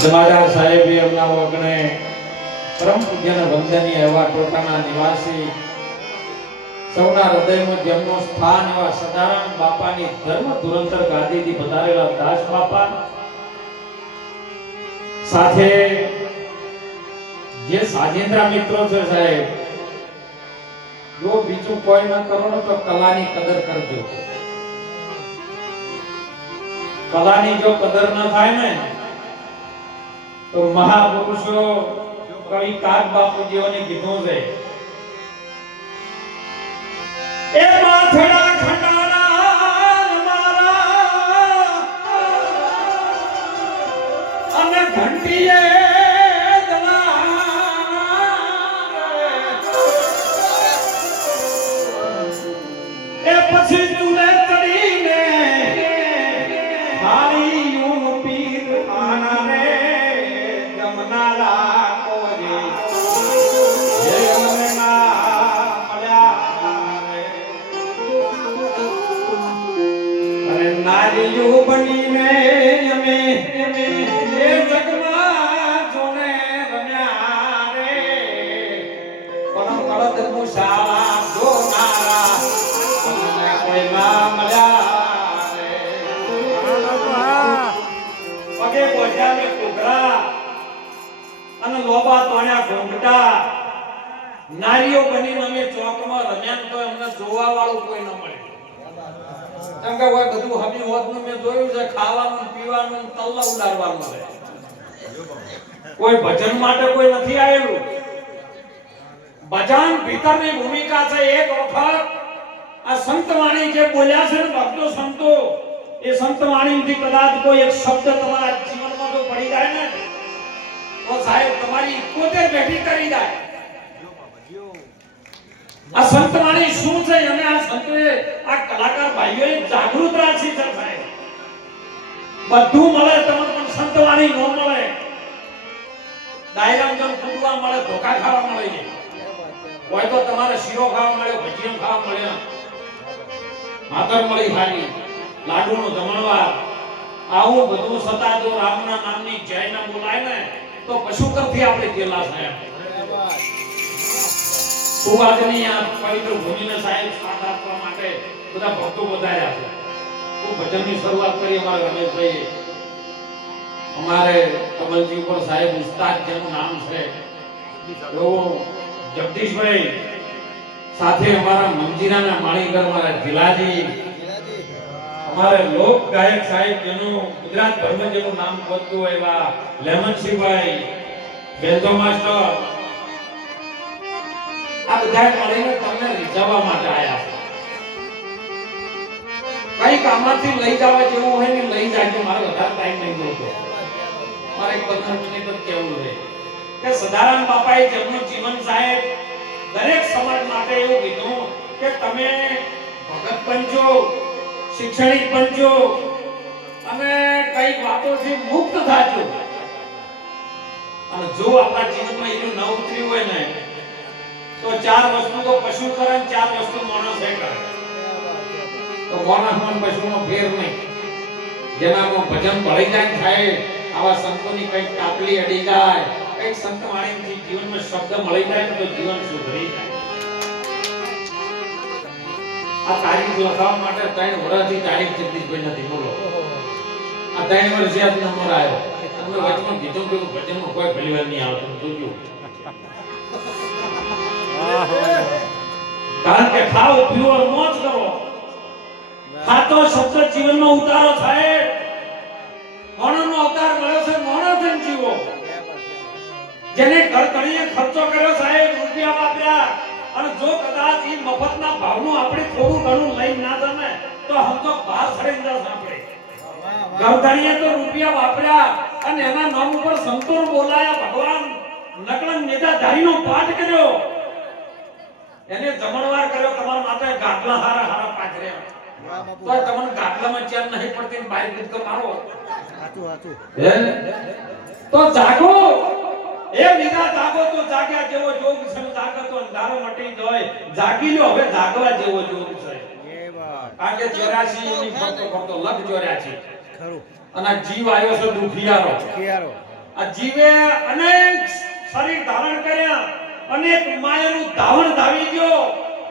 જમાદાર સાહેબે એમના વગણે પરમ પૂજ્યના વંદનીય એવા ટોટાના નિવાસી સૌના હૃદયમાં જેમનું સ્થાન એવા સદારામ બાપાની ધર્મ ધુરંધર ગાદીથી પધારેલા દાસ બાપા સાથે જે સાજેન્દ્રા મિત્રો છે સાહેબ, જો બીજું કોઈ ન કરો ને તો કલાની કદર કરજો. કલાની જો કદર ન થાય ને તો મહાપુરુષો કવિ કાગ બાપુજીઓને કીધું છે, એ માથડા ખંડાના મારા અને ઘંટીએ એ પછી તુને ચડીને ભાઈ યુ પીર આના રે જમનારા કોરે હે મના મળ્યા રે અરે નારીઓ બનીને અમે એ જગમાં જોને રમ્યા રે પણ કળદ મુસાવા જોનારા કોઈ ના મળ્યા રે પગે બોજાને કુકરા અને લોબા તોણ્યા ઘોંઘટા નારીઓ બનીને અમે ચોકમાં રમ્યા તો અમને જોવા વાળું કોઈ ન મળે. કેમ કે કોઈ બધું હબી હોતનું મેં જોયું છે, ખાવાનું પીવાનું તલ્લા ઉડાડવાનું છે. કોઈ ભજન માટે કોઈ નથી આવેલું. ભજન ભીતરની ભૂમિકા છે. એક વખત આ સંતવાણી જે બોલ્યા છે ને ભક્તો સંતો, એ સંતવાણીથી કદાચ કોઈ એક શબ્દ તમારા જીવનમાં જો પડી જાય ને તો સાહેબ તમારી 71 બેઠી કરી જાય. આ સંતવાણી શું છે અને આ સંતોએ આ કલાકાર ભાઈઓએ જાગૃત રાખી છે સાહેબ. બધું મળે તમને પણ સંતવાણી ન મળે. ડાયરામ જમ કૂદવા મળે, ધોકા ખાવા મળે છે. કોઈ તો તમારે શીરો ખાવા મળે, ભજીયા ખાવા મળે, માતર મળી ખાલી, લાડુનો જમણવાર, આવું બધું છતાં જો રામના નામની જયના બોલાય ને તો પશુ કરથી આપણે જેલા સાહેબ. સુવાદની આ પવિત્ર ભૂમિને સાહેબ સાથ આપવા માટે બધા ભક્તો વધાર્યા છે. તો ભજનની શરૂઆત કરી અમારા રમેશભાઈ, અમારે કમલજી ઉપર સાહેબ ઉસ્તાદ જેનું નામ છે એવું જગદીશભાઈ, સાથે અમારા મંજીરાના માણીગર મારા જિલ્લાજી, અમારે લોક ગાયક સાહેબ જેનું ગુજરાત ભરમાં જેનું નામ પહોંચતું હોય એવા લેમનસિંહભાઈ, બેન્જો માસ્ટર, આ બધા મળીને તમને રીઝવવા માટે આયા છે. કઈક આમાંથી લઈ જવા જેવું હોય ને લઈ જાજો. મારે વધારે ટાઈમ નહીં જોતો. મારે 15 મિનિટ જ કહેવું છે કે સદારામ બાપાએ જેમનું જીવન સાહેબ દરેક સમાજ માટે એવું કીધું કે તમે ભગત બનજો, શૈક્ષણિક બનજો અને કઈ વાતોથી મુક્ત થાજો. અને જો આપણા જીવનમાં એવું ન ઉતર્યું હોય ને તો 4 વસ્તુ તો પશુ કરે, 4 વસ્તુ માણસ કરે. તો માણસમાં પશુનો ફેર નહીં. જેનામાં ભજન ભળી જાય થાય, આવા સંતોની કઈક કાપલી અડી જાય, કઈક સંતવાણીથી જીવનમાં શબ્દ મળી જાય તો જીવન સુધરી જાય. આ તારીખ લખાવવા માટે 3 વર્ષથી તારીખ જગદીશભાઈ નથી બોલો. આ 3 વર્ષ યાદ નંબર આવ્યો. તમે વચમાં કીધું કે ભજનમાં કોઈ ભલીવાર નહીં આવતું જોજો. કારણ કે ખાઓ પીવો મોજ કરો. ખાતો શબ્દ જીવનમાં ઉતારો થાય. મોણનો અવતાર મળ્યો છે, મોણો થઈને જીવો. જેને ઘર તળીએ ખર્ચો કર્યો સાહેબ, રૂપિયા વાપર્યા, અને જો કદાચ ઈ મફતના ભાવનું આપણે થોડું ઘણું લઈ ના જમે તો હમ તો બહાર સડી જશે. આપણે ઘર તળીએ તો રૂપિયા વાપર્યા અને એના નામ ઉપર સંતોર બોલાયા, ભગવાન નકળન નેતાધારીનો પાઠ કર્યો, એને જમણવાર કર્યો, તમારા માટે ગાટલા હારા હારા પાથર્યા. તો તમને ગાટલામાં ચેન નહીં પડતી, બહાર કૂદકો મારો. તો જાગો. એ વિના જાગો તો જાગ્યા જેવો જોગ છે, જાગો તો અંધારો મટી જાય. જાગી લો, હવે જાગવા જેવો જોગ છે. કારણ કે 84 ની ફરતો લગ 84 ખરું. અને જીવ આવ્યો છે દુખિયારો. આ જીવે અનેક શરીર ધારણ કર્યા, અનેક માયાનું ધાવણ ધાવી ગયો,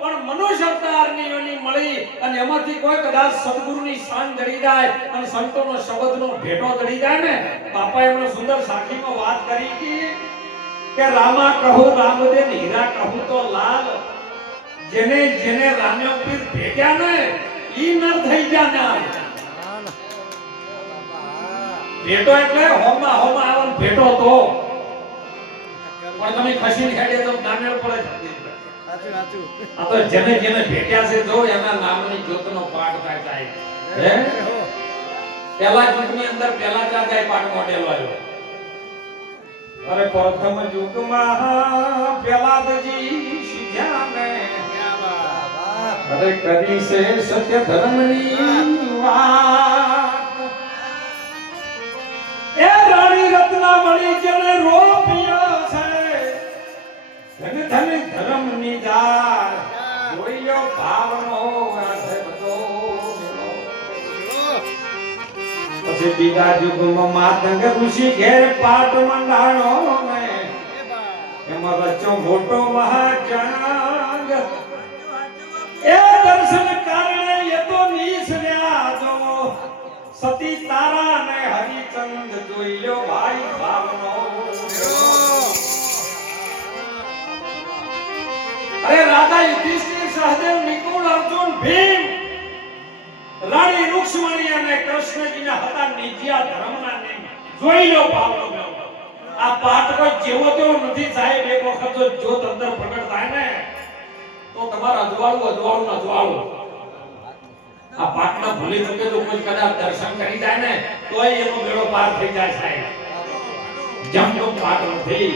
પણ મનુષ્ય અવતારની યોની મળી અને એમાંથી કોઈ કદાચ સદગુરુની શાન જડી જાય અને સંતોનો શબ્દનો ભેટો જડી જાય ને, બાપા એમણે સુંદર સાખીમાં વાત કરી કે રામા કહો રામદેન, હીરા કહું તો લાલ, જેને જેને રામે પીર ભેટ્યા ને ઈ નર થઈ ગયા ના. ભેટો એટલે હોમા હોમા આવન ભેટો તો પણ તમે ખસીને ખેડે તો નામેળ પડે. સાચું સાચું. આ તો જેને જેને ભેટ્યા છે જો એના નામની જ્યોતનો પાઠ થાય સાહેબ. હે પહેલા યુગની અંદર પહેલા જ રાજાએ પાઠ મોડેલો આવ્યો. અરે પ્રથમ યુગમાં પ્રહલાદજી શીખ્યા ને, અરે કરી છે સત્ય ધર્મની વાત. એ રાણી રત્નામણી જેને રોપ્યો છે, ધન ધન ધર્મની જાળ, જોયો ભાવનો રાધે બધો મેળો. પછી બીજા યુગમાં માતંગ ઋષિ ઘેર પાટ મંડાણો ને, એમાં રચ્યો મોટો મહાજનાંગ. એ દર્શન કારણે એ તો નીસર્યા જો, સતી તારા ને હરિચંદ જોઈ લ્યો ભાઈ ભાવનો. અરે રાજા યુધિષ્ઠિર, સહદેવ, નિકુળ, અર્જુન, ભીમ, રાણી રૂક્ષ્મણી અને કૃષ્ણજીના હતા નિજ્યા ધર્મના નિયમ, જોઈ લો ભાવનો. આ પાઠ કોઈ જેવો તેવો નથી સાહેબ. એક વખત જો જ્યોત અંદર પ્રગટ થાય ને તો તમારું અજવાળું. આ પાઠના ભૂલી ચૂકે તો કોઈ કદાચ દર્શન કરી જાય ને તોય એનો બેડો પાર થઈ જાય સાહેબ. જમનો પાઠ નથી,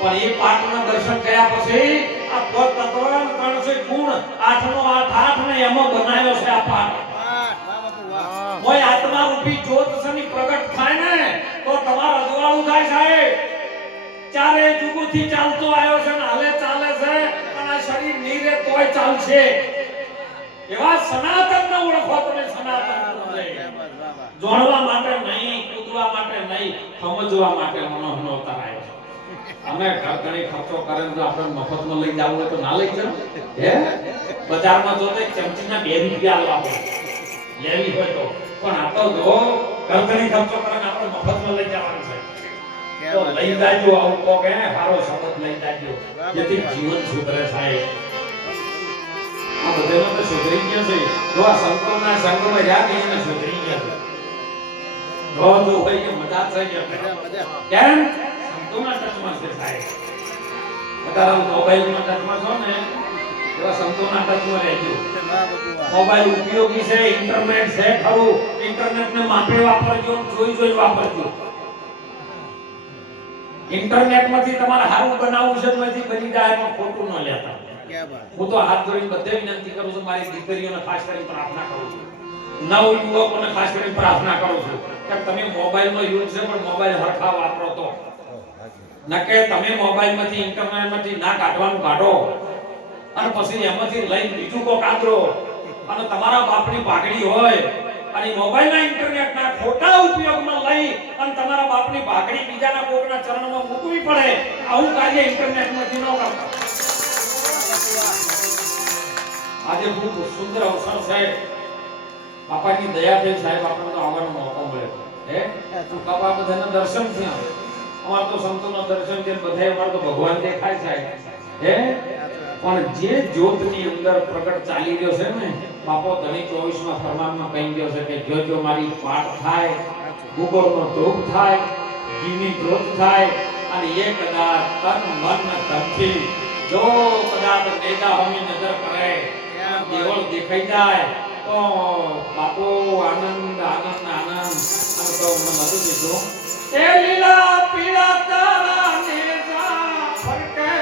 પણ એ પાઠના દર્શન કર્યા પછી આ પોત તત્વના 300 ગુણ 8 નો 8 ને એમાં બનાવ્યો છે આ પાઠ. કોઈ આત્મા રૂપી જ્યોત સની પ્રગટ થાય ને તો તમારું અજવાળું થાય સાહેબ. ચારે યુગોથી ચાલતો આવ્યો છે ને હાલે ચાલે છે, અને આ શરીર નીરે તોય ચાલશે. એવા સનાતનને ઓળખો તમે. સનાતન જોડવા માટે નહીં, કૂદવા માટે નહીં, સમજવા માટે મનોહનો અવતાર આવ્યો છે. અમે ઘણી ખર્ચો કરે તો આપણે મફતમાં લઈ જવું હોય તો ના લઈ જાવ. હે બજારમાં જો તો ચમચીના 2 રૂપિયા આલવા લેવી હોય તો, પણ આ તો જો ઘણી ખર્ચો કરે આપણે મફતમાં લઈ જવાનું છે. તો લઈ જાજો. આવું કહો કે સારો શબ્દ લઈ જાજો, જેથી જીવન સુધરે સાહેબ. આ બધાનો તો સુધરી ગયો છે. જો આ સંતોના સંગમાં રહ્યા એને સુધરી ગયા છે. જો તો ભાઈ કે મજા થઈ ગઈ. કેમ? સંતોના ટચમાં છે સાહેબ. અત્યારે મોબાઈલમાં ટચમાં છો ને એવા સંતોના ટચમાં રહેજો. મોબાઈલ ઉપયોગી છે, ઇન્ટરનેટ છે ખરું. ઇન્ટરનેટને માપે વાપરજો, જોઈ વાપરજો. ઇન્ટરનેટમાંથી તમારે સારું બનાવવું છે એમાંથી બની જાય, એમાં ખોટું ન લેતા. હું તો હાથ જોડીને બધે વિનંતી કરું છું, મારી દીકરીઓને ખાસ કરીને પ્રાર્થના કરું છું, નવ યુવકોને ખાસ કરીને પ્રાર્થના કરું છું કે તમે મોબાઈલનો યુઝ છે પણ મોબાઈલ હરખા વાપરો. તો નકે તમે મોબાઈલમાંથી ઇન્ટરનેટમાંથી ના કાઢવાનું કાઢો અને પછી એમાંથી લઈને બીજું કોક આદરો અને તમારા બાપની પાઘડી હોય અને મોબાઈલના ઇન્ટરનેટના ખોટા ઉપયોગમાં લઈ અને તમારા બાપની પાઘડી બીજાના કોકના ચરણમાં મૂકવી પડે, આવું કાર્ય ઇન્ટરનેટમાંથી ન કરતા. આજે ખૂબ સુંદર અવસર છે. બાપાની દયાથી સાહેબ આપણને તો આવવાનો મોકો મળ્યો. હે બાપા બધાના દર્શન થયા. અમાર તો સંતોના દર્શન થયા, બધાય અમાર તો ભગવાન દેખાય છે. હે પણ જે જ્યોતની અંદર પ્રગટ ચાલી રહ્યો છે ને, બાપો ધણી 24માં ફરમાનમાં કહી ગયો છે કે જો મારી પાઠ થાય, ગુગળનો ધૂપ થાય, ઘીની જ્યોત થાય અને એ કદાચ તન મન ધનથી જો કદાચ નેજા હોમી નજર કરે, દેવળ દેખાઈ જાય તો બાપો આનંદ આનંદ આનંદ. અને તો મને બધું દીધું એ લીલા પીળા તારા નેજા ફરકે,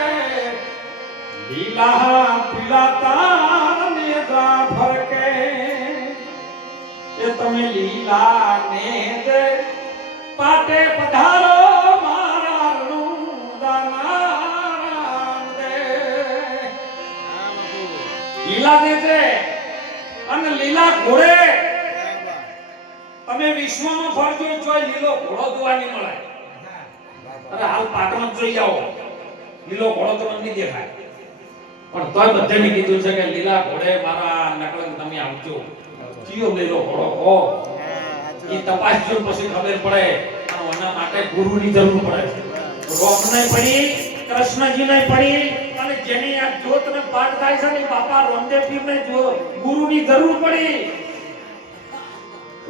લીલા પીળા તારા નેજા ફરકે, એ તમે લીલા નેજ પાટે પધારો મારા રુદાના દે. લીલા નેજે અને લીલા ઘોડે તમે વિશ્વમાં ફરજો, જોઈ લીલો ઘોડો જોવા નહીં મળે. અરે હાલ પાટણ જ જોઈ આવો, લીલો ઘોડો તમને નહીં દેખાય, પણ તોય બધાને કીધું છે કે લીલા ઘોડે મારા નકળંગ તમે આવજો. કયો લીલો ઘોડો હો એ તપાસજો, પછી ખબર પડે. અને એના માટે ગુરુની જરૂર પડે છે. રોમને પડી, કૃષ્ણજીને પડી, અને જેની આ જ્યોતને પાઠ થાય છે ને બાપા રામદેવ પીરને જો ગુરુની જરૂર પડી.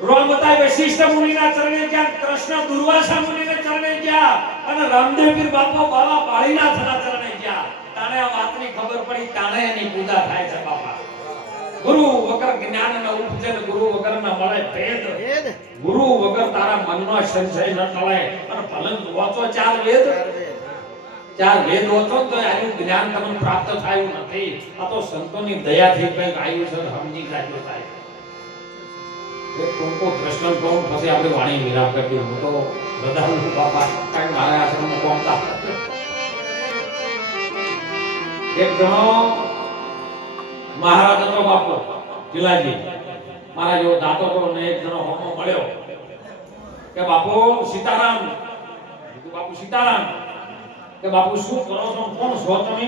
રોમ બતાય વશિષ્ઠ મુનિના ચરણે ગયા, કૃષ્ણ દુર્વાસા મુનિના ચરણે ગયા, અને રામદેવ પીર બાપા બાવા બાળીનાથના ચરણે ગયા. તાણે આ વાતની ખબર પડી, તાણે એની પૂજા થાય છે બાપા. ગુરુ વગર જ્ઞાન ન ઉપજે, ગુરુ વગર ન મળે ભેદ. ગુરુ વગર તારા મનનો સંશય ન ટળે. અને ભલન વાંચો ચાર વેદ વાંચો તો આનું જ્ઞાન તમને પ્રાપ્ત થયું નથી. આ તો સંતોની દયાથી કંઈક આવ્યું છે, સમજી જાય થાય. એક ટૂંકો પ્રશ્ન કહું, પછી આપણે વાણી વિરામ કરી દઉં. હું તો બધાનું બાપા કાંઈ મારા આશ્રમમાં કોમતા. એક જણો મહારાજ હતો બાપુ જિલ્લાજી, મારા જેવો દાતો હતો, ને એક જણો હોમો મળ્યો કે બાપુ સીતારામ. બાપુ સીતારામ કે બાપુ શું કરો છો, કોણ છો તમે?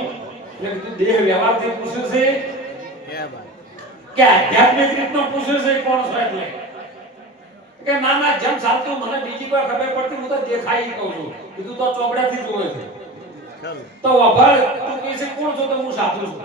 એટલે કીધું દેહ વ્યવહારથી પૂછ્યું છે કે આધ્યાત્મિક રીતનો પૂછ્યું છે કોણ છો? એટલે કે ના ના, જેમ ચાલતું મને બીજી કોઈ ખબર પડતી, હું તો દેખાઈ કહું છું. કીધું તો ચોપડાથી જોવે છે. તો વભાળ તું કહે છે કોણ છો? તો હું સાધુ છું.